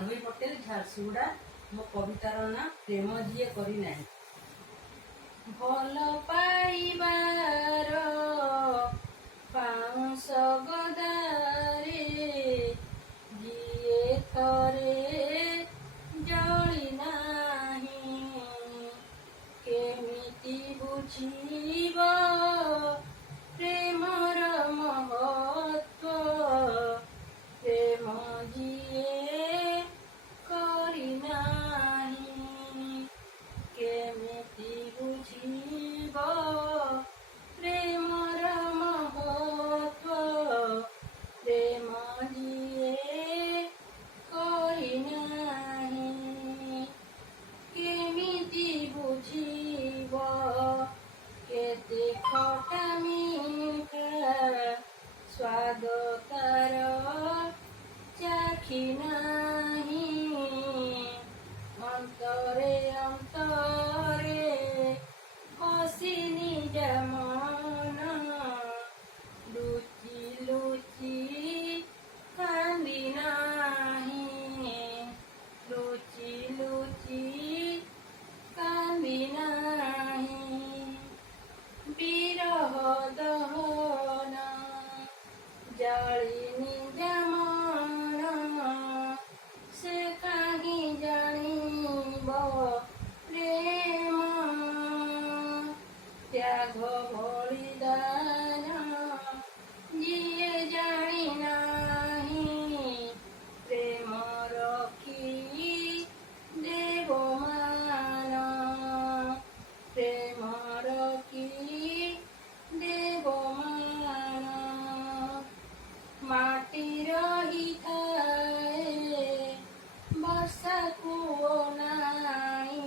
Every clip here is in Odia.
ମାଧବୀ ପଟେଲ, ଝାରସୁଗୁଡ଼ା। ମୋ କବିତାର ନାଁ ପ୍ରେମ ଯିଏ କରିନାହିଁ। ଭଲ ପାଇବାର ପାଉଁଶ ଗଦାରେ ଯିଏ ଥରେ ଜଳି ନାହିଁ, କେମିତି ବୁଝିବ ପ୍ରେମର ମହତ୍ଵ, ପ୍ରେମ ଯିଏ କରିନାହିଁ, କେମିତି ବୁଝିବ ପ୍ରେମର ମହତ୍ଵ, ପ୍ରେମ ଯିଏ କରିନାହିଁ, କେମିତି ବୁଝିବ କେତେ ଖଟା ମିଠା ସ୍ୱାଦ ତାର ଚାଖି ନାହିଁ, ଅନ୍ତରେ ଅନ୍ତରେ ହସି ନିଜ ମନ ଲୁଚି ଲୁଚି କାନ୍ଦି ନାହିଁ, ଲୁଚି ଲୁଚି କାନ୍ଦି ନାହିଁ, ବିରହ ଦହନ ଜାଳି ନିଜ ମନ, ସେ କାହିଁ ଜାଣିବ ପ୍ରେମ, ତ୍ୟାଗ ବଳିଦାନ ଯିଏ ଜାଣି ନାହିଁ, ପ୍ରେମର କି ଦେବମାନ, ପ୍ରେମର କି ଦେବମାନ, ମାଟି ରହିଥାଏ ବର୍ଷାକୁ ଅନାଇ,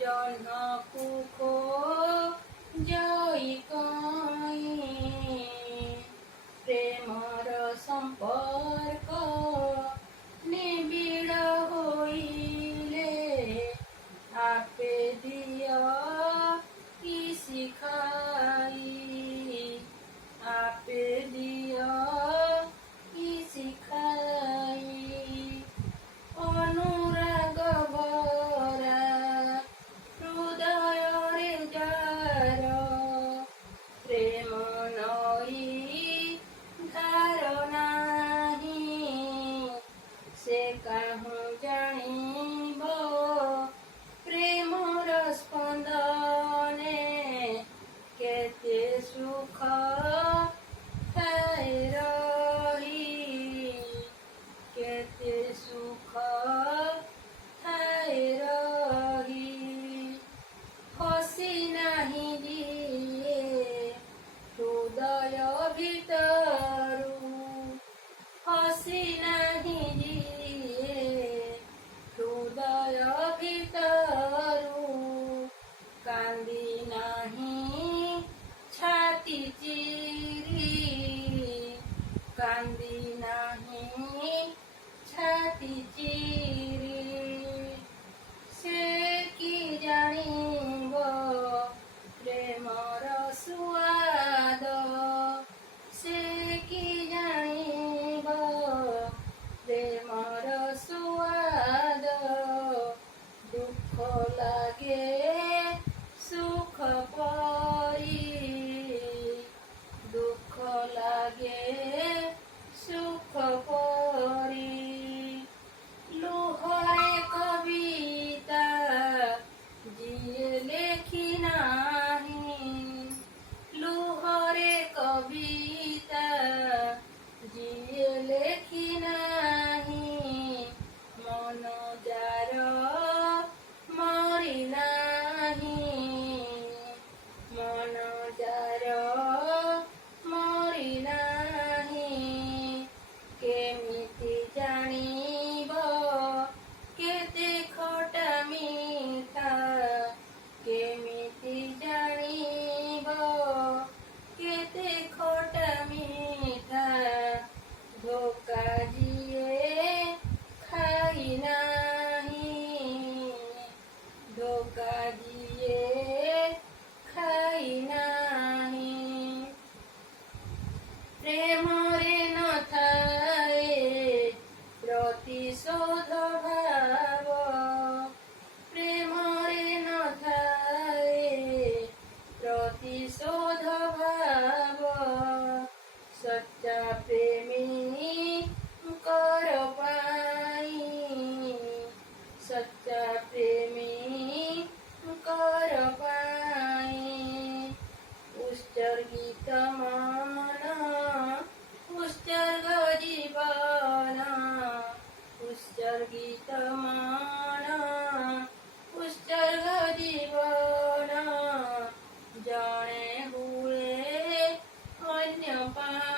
ଜହ୍ନକୁ ଖୋଜଇ କଇଁ, ପ୍ରେମର ସମ୍ପର୍କ ନିବିଡ଼ ହୋଇଲେ ଆପେ ଦିଅ କି ଶିଖାଇ, ଆପେ ଦିଅ କି ଶିଖାଇ, ଅନୁରାଗ ଭରା ହୃଦୟରେ ଯାର, ପ୍ରେମ ନଈ ଧାର ନାହିଁ, ସେ କାହୁଁ ଜାଣିବ ପ୍ରେମର ସ୍ପନ୍ଦନେ କେତେ ସୁଖ ଥାଏ ରହି, କେତେ ସୁଖ ଥାଏ ରହି, ହସି ନାହିଁ ଯିଏ ହୃଦୟ ଭିତରୁ, ହସି ନାହିଁ ଯିଏ ହୃଦୟ ଭିତରୁ, କାନ୍ଦି ନାହିଁ ଛାତି ଚିରି, କାନ୍ଦି ନାହିଁ ଛାତି ଚିରି, ସେ କି ଜାଣିବ ପ୍ରେମର ସୁଆଦ, ସେ କି ଜାଣିବ ପ୍ରେମର ସୁଆଦ, ଦୁଃଖ ଲାଗେ ସୁଖ ପରି, ଦୁଃଖ ଲାଗେ ସୁଖ ପରି, ଲୁହରେ କବିତା ଯିଏ ଲେଖି ନାହିଁ, ଲୁହରେ କବିତା ଯିଏ ଲେଖି ନାହିଁ, ମନ ଯାର ମରି ନାହିଁ, ମନ ଯାର ମରି ନାହିଁ, କେମିତି ଜାଣିବ କେତେ ଖଟା ମିଠା, କେମିତି ଜାଣିବ କେତେ ଖଟା ମିଠା, ଧୋକା ଯିଏ ଖାଇ ନାହିଁ, ଧୋକା ଯିଏ ଖାଇ ନାହିଁ। सच्चा प्रेमी कर पाई, सच्चा प्रेमी कर पाई। उत्सर्गित मन उत्सर्ग जीवन, उत्सर्गित मन उत्सर्ग जीवन, जाने हुए अन्य पा